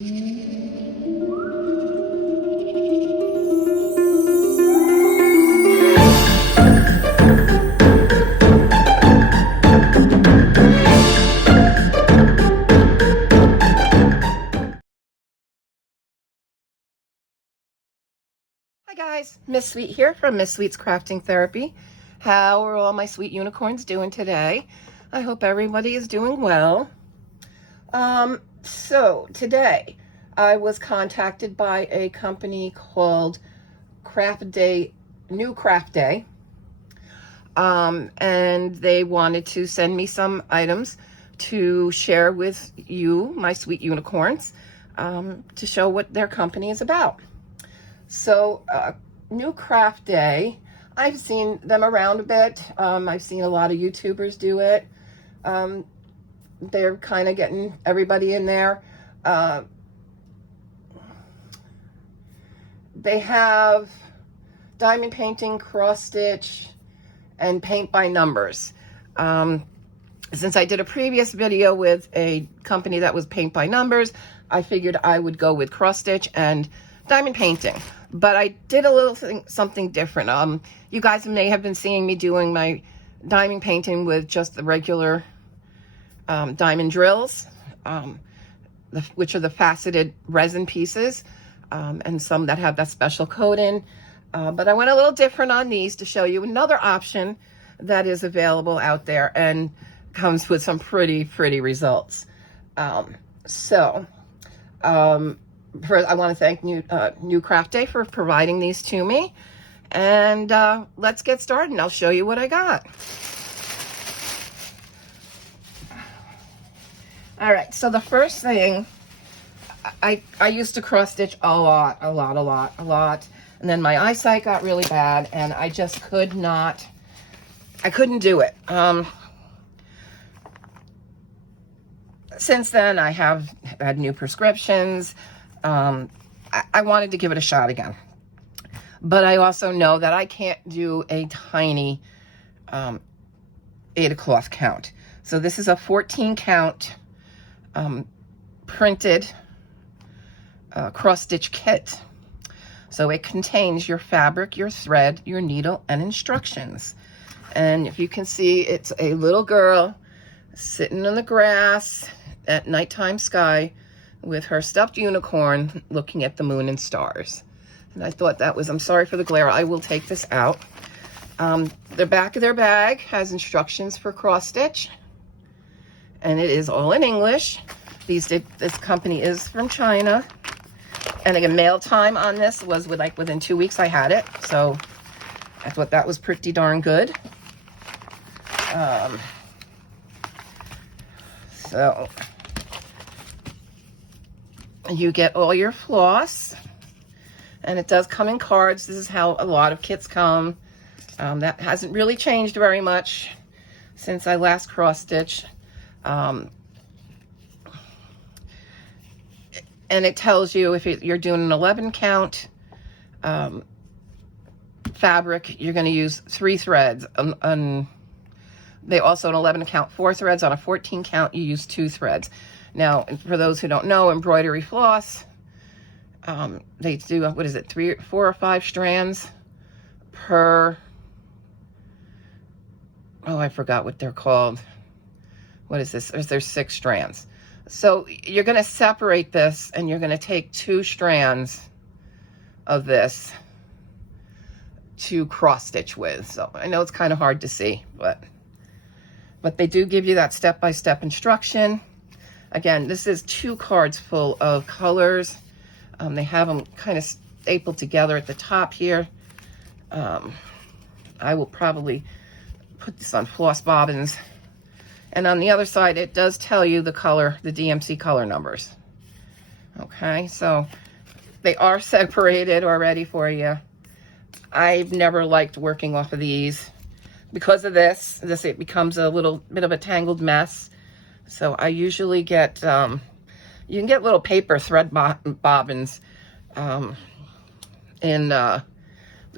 Hi guys, Miss Sweet here from Miss Sweet's Crafting Therapy. How are all my sweet unicorns doing today? I hope everybody is doing well. So today I was contacted by a company called New Craft Day. And they wanted to send me some items to share with you, my sweet unicorns, to show what their company is about. So, New Craft Day, I've seen them around a bit. I've seen a lot of YouTubers do it. They're kind of getting everybody in there. They have diamond painting, cross stitch, and paint by numbers. Since I did a previous video with a company that was paint by numbers, I figured I would go with cross stitch and diamond painting. But I did a little something different. You guys may have been seeing me doing my diamond painting with just the regular diamond drills, which are the faceted resin pieces, and some that have that special coating. But I went a little different on these to show you another option that is available out there and comes with some pretty results. First, I want to thank New Craft Day for providing these to me. And let's get started and I'll show you what I got. All right, so the first thing, I used to cross stitch a lot. And then my eyesight got really bad and I just couldn't do it. Since then, I have had new prescriptions. I wanted to give it a shot again. But I also know that I can't do a tiny 8 cloth count. So this is a 14 count printed cross stitch kit. So it contains your fabric, your thread, your needle, and instructions. And if you can see, it's a little girl sitting in the grass at nighttime sky with her stuffed unicorn looking at the moon and stars. And I thought that was, I'm sorry for the glare, I will take this out. The back of their bag has instructions for cross stitch, and it is all in English. This company is from China, and again, mail time on this was within 2 weeks I had it, so I thought that was pretty darn good. So you get all your floss, and it does come in cards. This is how a lot of kits come. That hasn't really changed very much since I last cross stitched. And it tells you if you're doing an 11 count fabric, you're going to use 3 threads. They also, an 11 count, 4 threads. On a 14 count, you use 2 threads. Now, for those who don't know, embroidery floss, they do, what is it, 3, 4, or 5 strands per, oh, I forgot what they're called. What is this? There's 6 strands. So you're going to separate this, and you're going to take 2 strands of this to cross stitch with. So I know it's kind of hard to see, but they do give you that step-by-step instruction. Again, this is 2 cards full of colors. They have them kind of stapled together at the top here. I will probably put this on floss bobbins. And on the other side, it does tell you the color, the DMC color numbers. Okay, so they are separated already for you. I've never liked working off of these. Because of this, it becomes a little bit of a tangled mess. So I usually get, you can get little paper thread bobbins in the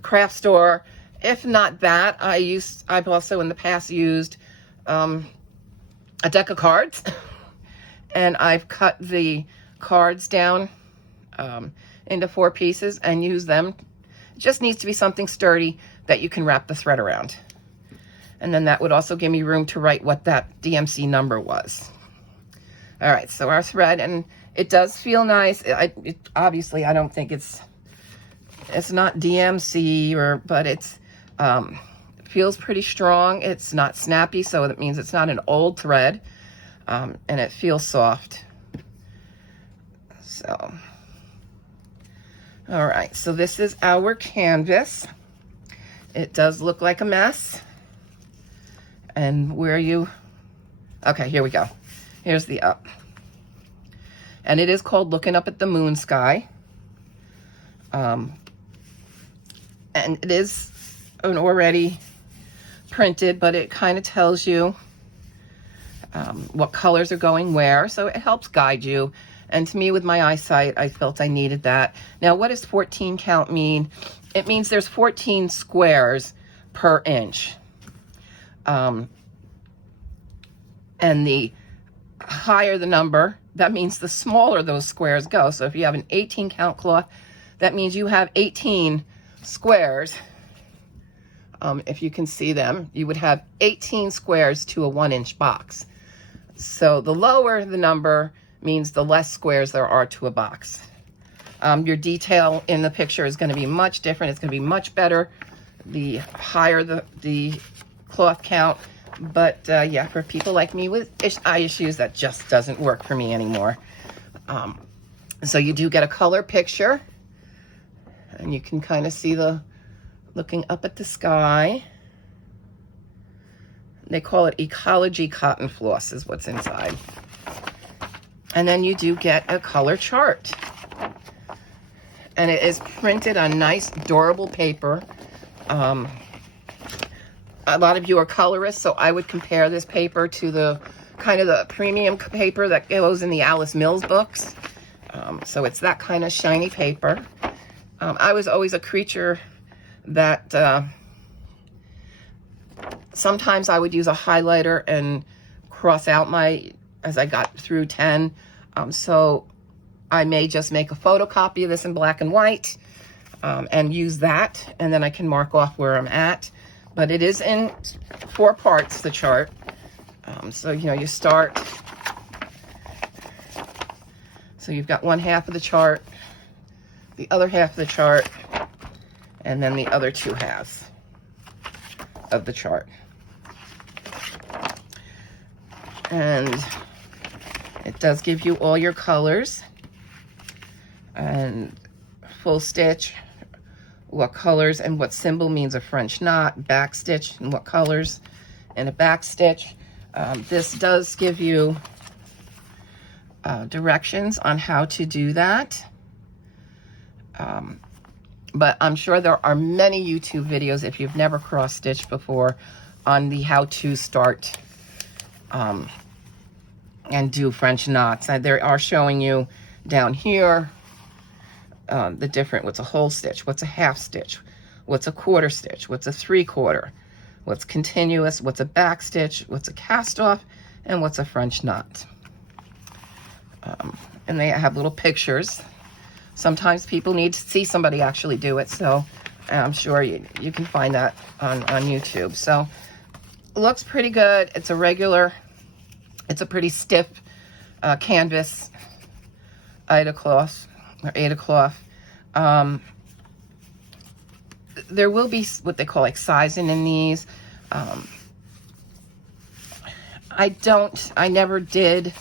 craft store. If not that, I've also in the past used a deck of cards, and I've cut the cards down into 4 pieces and use them. It just needs to be something sturdy that you can wrap the thread around. And then that would also give me room to write what that DMC number was. All right, so our thread, and it does feel nice. Obviously, I don't think it's not DMC, but it's it feels pretty strong. It's not snappy, so that means it's not an old thread, and it feels soft. So, all right, so this is our canvas. It does look like a mess. And okay, here we go. Here's the up. And it is called Looking Up at the Moon Sky. And it is an already printed, but it kind of tells you what colors are going where. So it helps guide you. And to me, with my eyesight, I felt I needed that. Now, what does 14 count mean? It means there's 14 squares per inch. And the higher the number, that means the smaller those squares go. So if you have an 18 count cloth, that means you have 18 squares. If you can see them, you would have 18 squares to a 1-inch box. So the lower the number means the less squares there are to a box. Your detail in the picture is going to be much different. It's going to be much better the higher the cloth count. But yeah, for people like me with eye issues, that just doesn't work for me anymore. So you do get a color picture, and you can kind of see the looking up at the sky. They call it ecology cotton floss is what's inside. And then you do get a color chart. And it is printed on nice, durable paper. A lot of you are colorists, so I would compare this paper to the kind of the premium paper that goes in the Alice Mills books. So it's that kind of shiny paper. I was always a creature that sometimes I would use a highlighter and cross out as I got through 10. So I may just make a photocopy of this in black and white and use that, and then I can mark off where I'm at. But it is in 4 parts, the chart. So, you know, you start. So you've got 1/2 of the chart, the other half of the chart, and then the other 2 halves of the chart. And it does give you all your colors and full stitch, what colors and what symbol means a French knot, back stitch and what colors, and a back stitch. This does give you directions on how to do that. But I'm sure there are many YouTube videos, if you've never cross-stitched before, on the how to start and do French knots. They are showing you down here the different, what's a whole stitch, what's a half stitch, what's a quarter stitch, what's a 3/4, what's continuous, what's a back stitch, what's a cast off, and what's a French knot. And they have little pictures. Sometimes people need to see somebody actually do it, so I'm sure you can find that on YouTube. So it looks pretty good. It's a pretty stiff canvas Aida cloth, or Aida cloth. There will be what they call like sizing in these. I never did,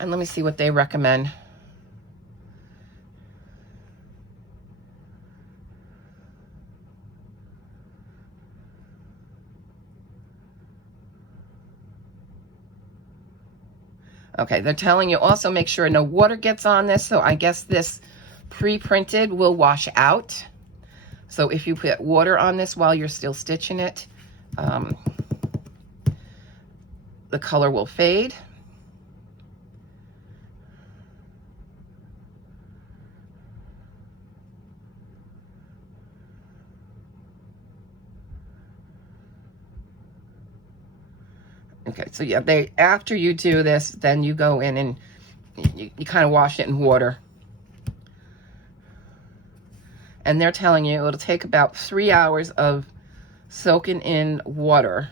and let me see what they recommend. Okay, they're telling you also make sure no water gets on this, so I guess this pre-printed will wash out. So if you put water on this while you're still stitching it, the color will fade. Okay, so yeah, after you do this, then you go in and you kind of wash it in water. And they're telling you it'll take about 3 hours of soaking in water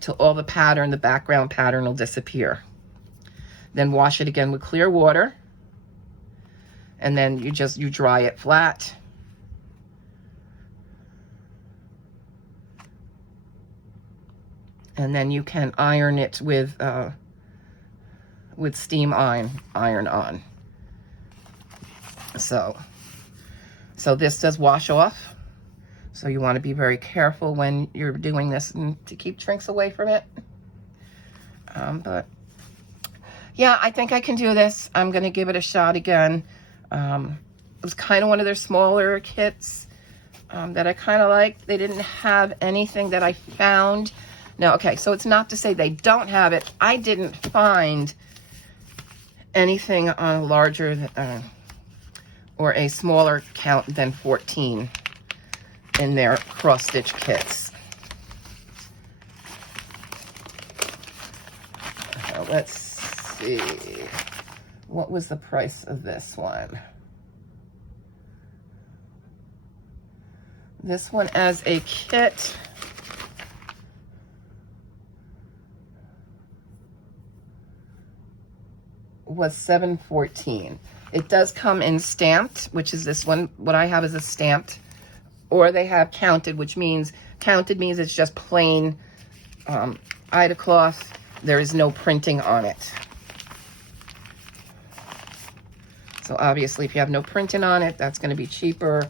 till all the pattern, the background pattern will disappear. Then wash it again with clear water. And then you dry it flat. And then you can iron it with steam iron on. So this does wash off. So you want to be very careful when you're doing this and to keep drinks away from it. But yeah, I think I can do this. I'm going to give it a shot again. It was kind of one of their smaller kits that I kind of liked. They didn't have anything that I found. Now, okay, so it's not to say they don't have it. I didn't find anything on a larger or a smaller count than 14 in their cross-stitch kits. Let's see. What was the price of this one? This one as a kit was $7.14. It does come in stamped, which is this one. What I have is a stamped, or they have counted, which means counted means it's just plain Ida cloth. There is no printing on it. So obviously, if you have no printing on it, that's going to be cheaper.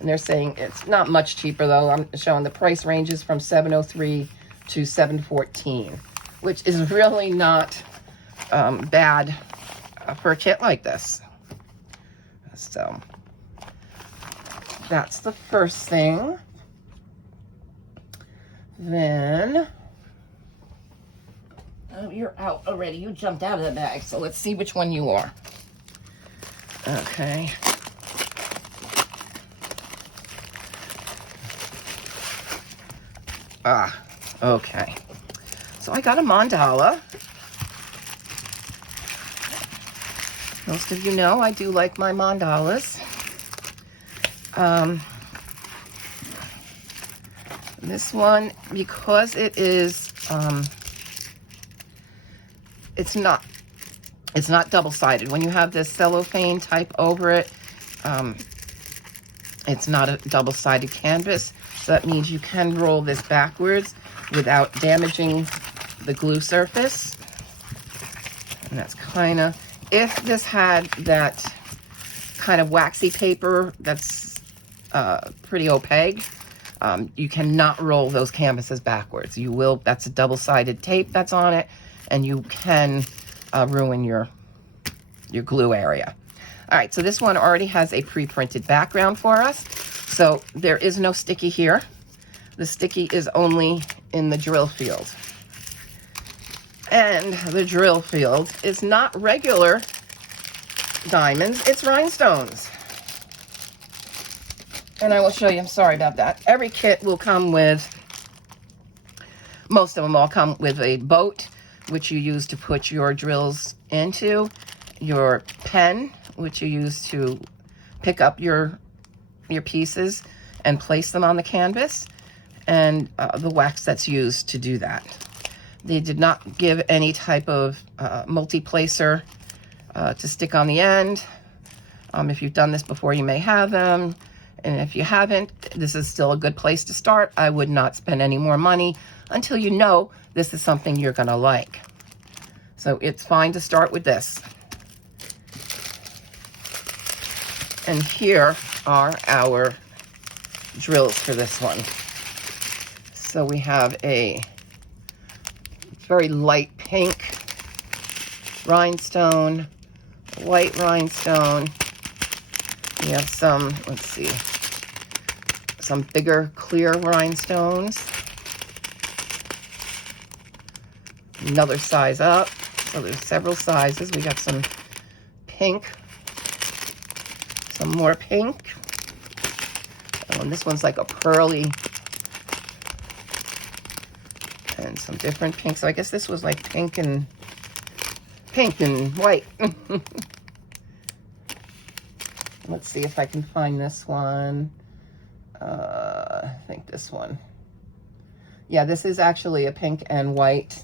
And they're saying it's not much cheaper though. I'm showing the price ranges from $7.03 to $7.14, which is really not bad for a kit like this. So that's the first thing. Then, oh, you're out already. You jumped out of the bag. So let's see which one you are. Okay. Okay. So I got a mandala. Most of you know I do like my mandalas. This one, because it is, it's not double-sided. When you have this cellophane type over it, it's not a double-sided canvas. So that means you can roll this backwards without damaging the glue surface. And that's kind of, if this had that kind of waxy paper that's pretty opaque, you cannot roll those canvases backwards. You will, that's a double-sided tape that's on it, and you can ruin your glue area. All right, so this one already has a pre-printed background for us. So there is no sticky here. The sticky is only in the drill field. And the drill field is not regular diamonds, it's rhinestones. And I will show you, I'm sorry about that. Every kit will come with, most of them all come with a boat, which you use to put your drills into, your pen, which you use to pick up your pieces and place them on the canvas, and the wax that's used to do that. They did not give any type of multi-placer to stick on the end. If you've done this before, you may have them. And if you haven't, this is still a good place to start. I would not spend any more money until you know this is something you're gonna like. So it's fine to start with this. And here are our drills for this one. So we have a very light pink rhinestone, white rhinestone. We have some, let's see, some bigger clear rhinestones. Another size up. So there's several sizes. We got some pink, some more pink. Oh, and this one's like a pearly, and some different pinks. So I guess this was like pink and pink and white. Let's see if I can find this one. I think this one. Yeah, this is actually a pink and white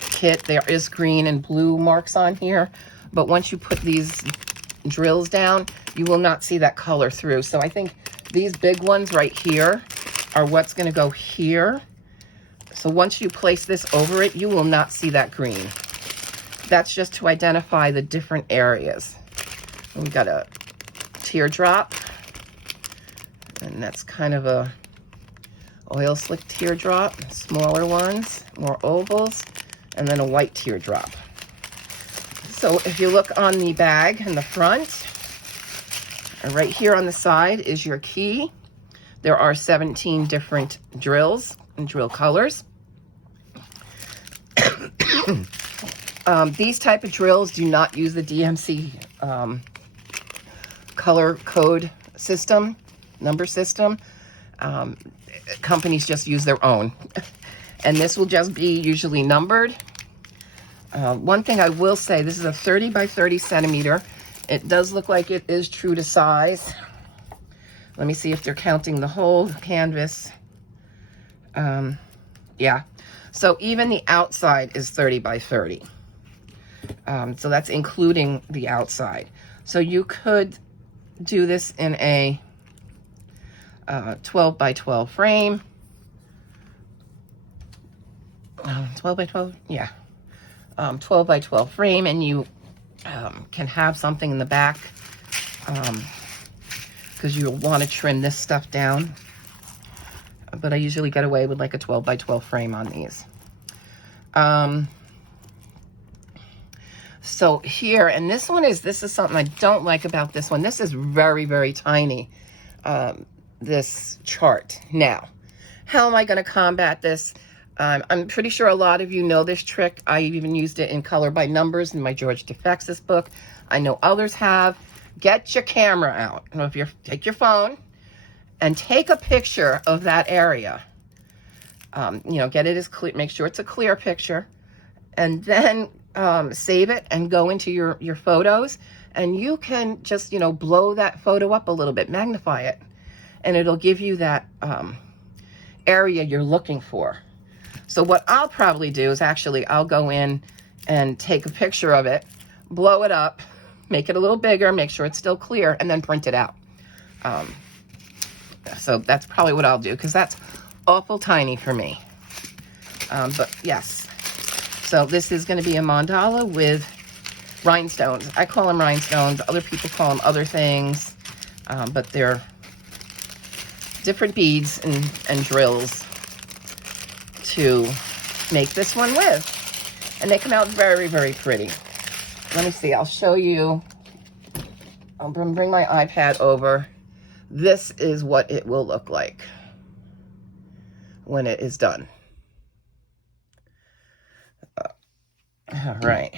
kit. There is green and blue marks on here, but once you put these drills down, you will not see that color through. So I think these big ones right here are what's going to go here. So once you place this over it, you will not see that green. That's just to identify the different areas. And we got a teardrop, and that's kind of a oil slick teardrop, smaller ones, more ovals, and then a white teardrop. So if you look on the bag in the front, right here on the side is your key. There are 17 different drills and drill colors. These type of drills do not use the DMC color code system, number system. Companies just use their own. And this will just be usually numbered. One thing I will say, this is a 30 by 30 centimeter. It does look like it is true to size. Let me see if they're counting the whole canvas. Yeah. So even the outside is 30 by 30. So that's including the outside. So you could do this in a 12 by 12 frame. 12 by 12, yeah. 12 by 12 frame, and you can have something in the back because you want to trim this stuff down. But I usually get away with like a 12 by 12 frame on these. So here, and this is something I don't like about this one. This is very, very tiny, this chart. Now, how am I going to combat this? I'm pretty sure a lot of you know this trick. I even used it in Color by Numbers in my George DeFexis book. I know others have. Get your camera out. I don't know if take your phone and take a picture of that area. You know, get it as clear, make sure it's a clear picture, and then save it and go into your photos, and you can just, you know, blow that photo up a little bit, magnify it, and it'll give you that area you're looking for. So what I'll probably do is actually I'll go in and take a picture of it, blow it up, make it a little bigger, make sure it's still clear, and then print it out. So that's probably what I'll do, because that's awful tiny for me. But yes, so this is going to be a mandala with rhinestones. I call them rhinestones. Other people call them other things, but they're different beads and drills to make this one with. And they come out very, very pretty. Let me see. I'll show you. I'll bring my iPad over. This is what it will look like when it is done. All right.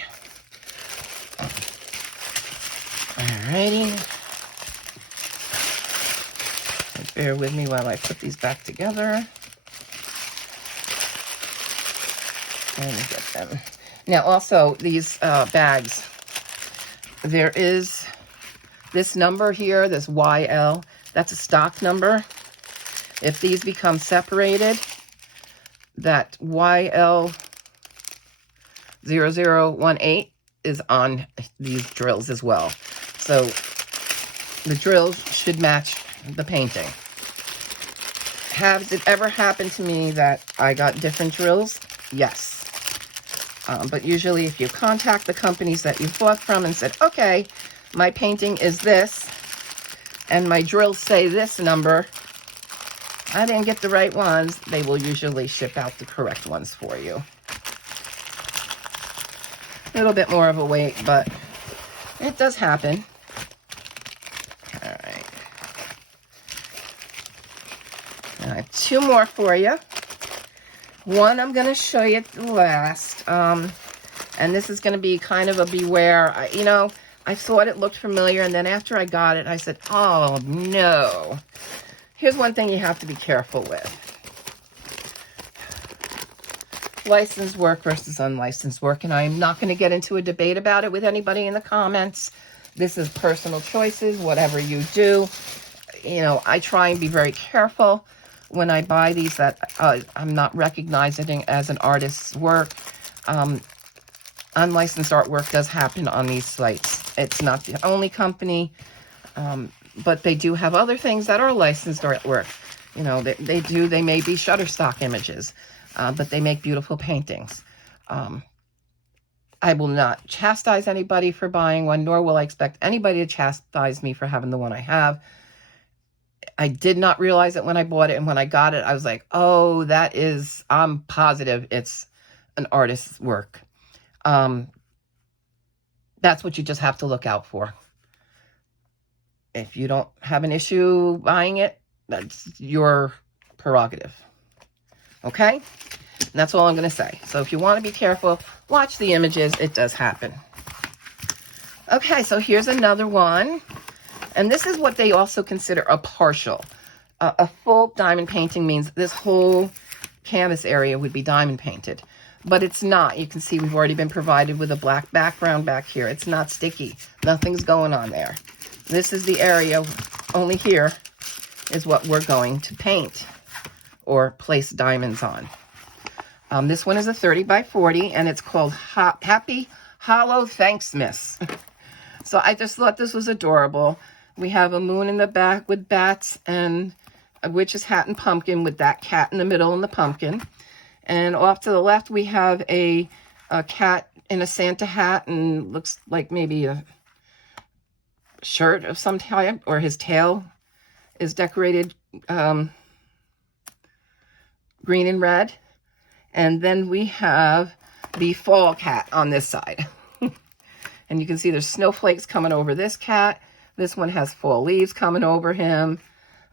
Alrighty. Bear with me while I put these back together. And get them. Now also, these bags, there is this number here, this YL, that's a stock number. If these become separated, that YL 0018 is on these drills as well. So the drills should match the painting. Has it ever happened to me that I got different drills? Yes. But usually if you contact the companies that you've bought from and said, okay, my painting is this, and my drills say this number, I didn't get the right ones, they will usually ship out the correct ones for you. A little bit more of a wait, but it does happen. All right. I have two more for you. One I'm going to show you at the last. And this is going to be kind of a beware. You know, I thought it looked familiar, and then after I got it, I said, oh, no. Here's one thing you have to be careful with. licensed work versus unlicensed work, and I'm not going to get into a debate about it with anybody in the comments. This is personal choices, whatever you do. You know, I try and be very careful when I buy these that I'm not recognizing it as an artist's work. Unlicensed artwork does happen on these sites. It's not the only company, but they do have other things that are licensed artwork. You know, they may be Shutterstock images, but they make beautiful paintings. I will not chastise anybody for buying one, nor will I expect anybody to chastise me for having the one I have. I did not realize it when I bought it, and when I got it, I was like, oh, I'm positive it's an artist's work. That's what you just have to look out for. If you don't have an issue buying it, that's your prerogative. Okay? And that's all I'm going to say. So if you want to be careful, watch the images. It does happen. Okay, so here's another one. And this is what they also consider a partial. A full diamond painting means this whole canvas area would be diamond painted. But it's not. You can see we've already been provided with a black background back here. It's not sticky. Nothing's going on there. This is the area, only here is what we're going to paint or place diamonds on. This one is a 30 by 40, and it's called Happy Hollow Thanksmas. So I just thought this was adorable. We have a moon in the back with bats and a witch's hat and pumpkin with that cat in the middle and the pumpkin. And off to the left, we have a cat in a Santa hat and looks like maybe a shirt of some type, or his tail is decorated green and red. And then we have the fall cat on this side. And you can see there's snowflakes coming over this cat. This one has fall leaves coming over him.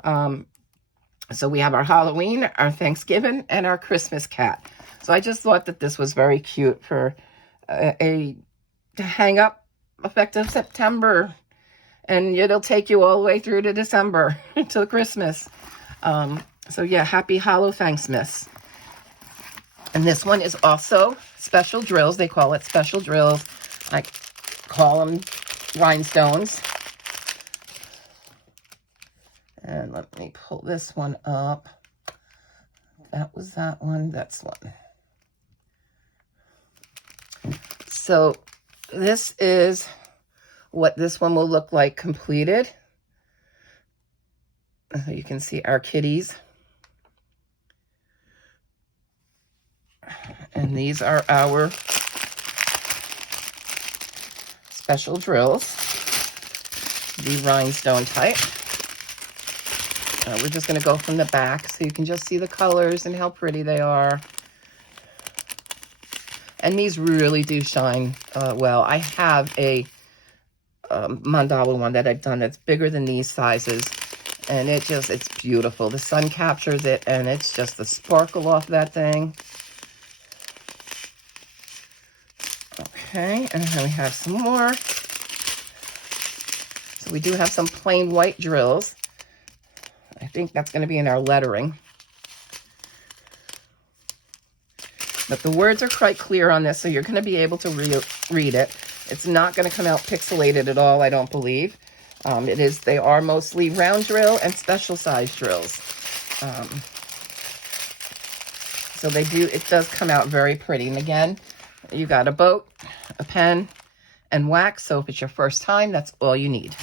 So we have our Halloween, our Thanksgiving, and our Christmas cat. So I just thought that this was very cute for to hang up effective September. And it'll take you all the way through to December, till Christmas. So yeah, happy Hollow Thanksmas. And this one is also special drills. They call it special drills. I call them rhinestones. And let me pull this one up. That was that one. That's one. So this is what this one will look like completed. You can see our kitties. And these are our special drills, the rhinestone type. We're just going to go from the back so you can just see the colors and how pretty they are. And these really do shine well. I have a mandala one that I've done that's bigger than these sizes. And it's beautiful. The sun captures it, and it's just the sparkle off that thing. Okay, and then we have some more. So we do have some plain white drills. I think that's going to be in our lettering. But the words are quite clear on this, so you're going to be able to read it. It's not going to come out pixelated at all, I don't believe. They are mostly round drill and special size drills. So it does come out very pretty. And again, you got a boat, a pen, and wax. So if it's your first time, that's all you need.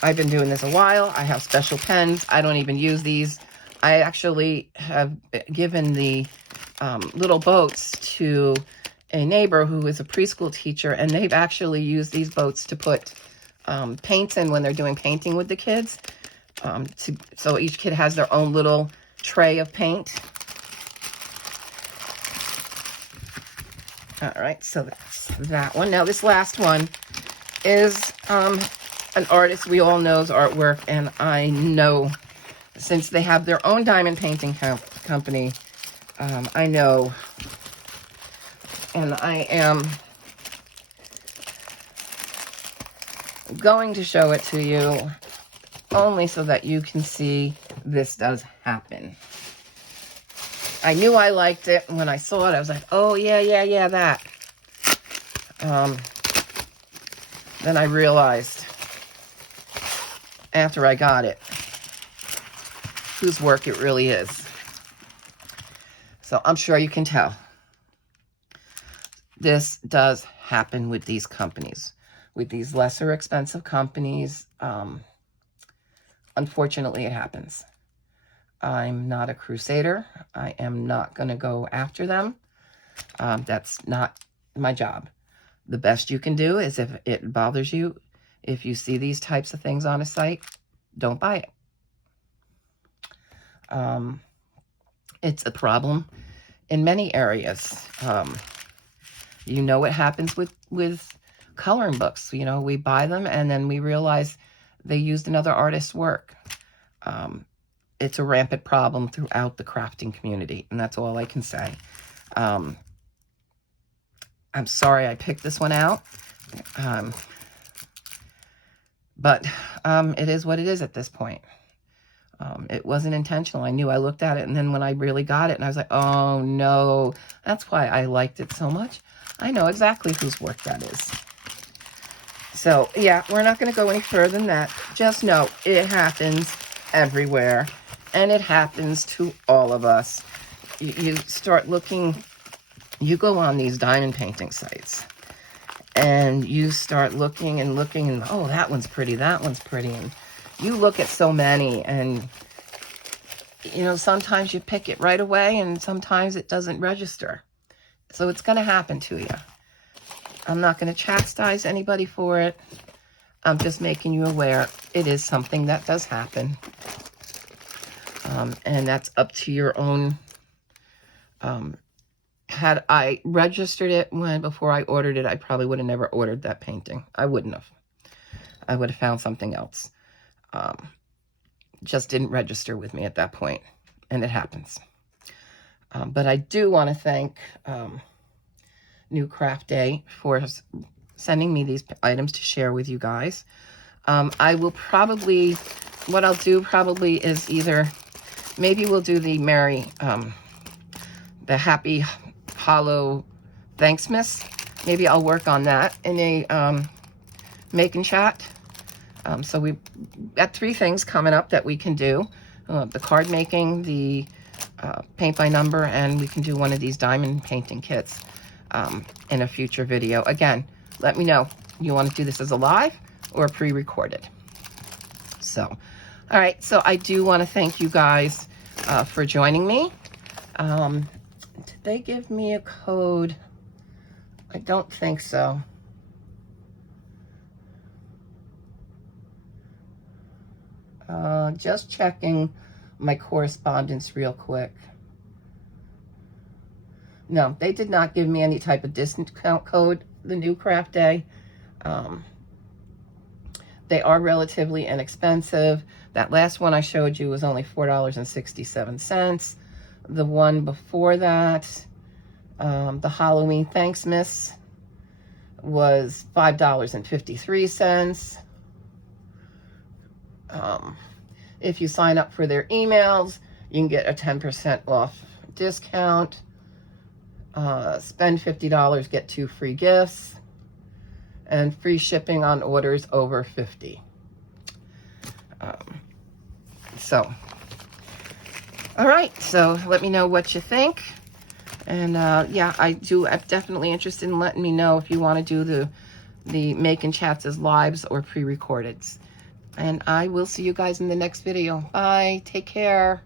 I've been doing this a while. I have special pens. I don't even use these. I actually have given the little boats to a neighbor who is a preschool teacher, and they've actually used these boats to put paints in when they're doing painting with the kids. So each kid has their own little tray of paint. All right, so that's that one. Now this last one is an artist we all know's artwork, and I know since they have their own diamond painting company, I know, and I am going to show it to you only so that you can see this does happen. I knew I liked it. And when I saw it, I was like, oh, yeah, that. Then I realized after I got it whose work it really is. So I'm sure you can tell. This does happen with these companies, with these lesser expensive companies. Unfortunately, it happens. I'm not a crusader. I am not going to go after them. That's not my job. The best you can do is, if it bothers you, if you see these types of things on a site, don't buy it. It's a problem in many areas. You know what happens with coloring books. You know, we buy them and then we realize they used another artist's work. It's a rampant problem throughout the crafting community, and that's all I can say. I'm sorry I picked this one out. But it is what it is at this point. It wasn't intentional. I knew. I looked at it, and then when I really got it, and I was like, oh, no. That's why I liked it so much. I know exactly whose work that is. So, yeah, we're not going to go any further than that. Just know it happens everywhere, and it happens to all of us. You start looking, you go on these diamond painting sites, and you start looking, and oh, that one's pretty, and you look at so many, and, you know, sometimes you pick it right away, and sometimes it doesn't register. So it's going to happen to you. I'm not going to chastise anybody for it. I'm just making you aware it is something that does happen. And that's up to your own. Had I registered it before I ordered it, I probably would have never ordered that painting. I wouldn't have. I would have found something else. Just didn't register with me at that point, and it happens. But I do want to thank New Craft Day for sending me these items to share with you guys. I will probably, what I'll do probably is either, maybe we'll do the the Happy Hollow Thanksmas. Maybe I'll work on that in a make and chat. So we've got 3 things coming up that we can do. The card making, the paint by number, and we can do one of these diamond painting kits in a future video. Again, let me know. You want to do this as a live or pre-recorded? So, all right. So I do want to thank you guys for joining me. Did they give me a code? I don't think so. Just checking my correspondence real quick. No, they did not give me any type of discount code, the New Craft Day. They are relatively inexpensive. That last one I showed you was only $4.67. The one before that, the Halloween Thanksmas, was $5.53. If you sign up for their emails, you can get a 10% off discount. Spend $50, get 2 free gifts, and free shipping on orders over $50. All right, so let me know what you think. And yeah, I'm definitely interested in letting me know if you want to do the making chats as lives or pre-recordeds. And I will see you guys in the next video. Bye. Take care.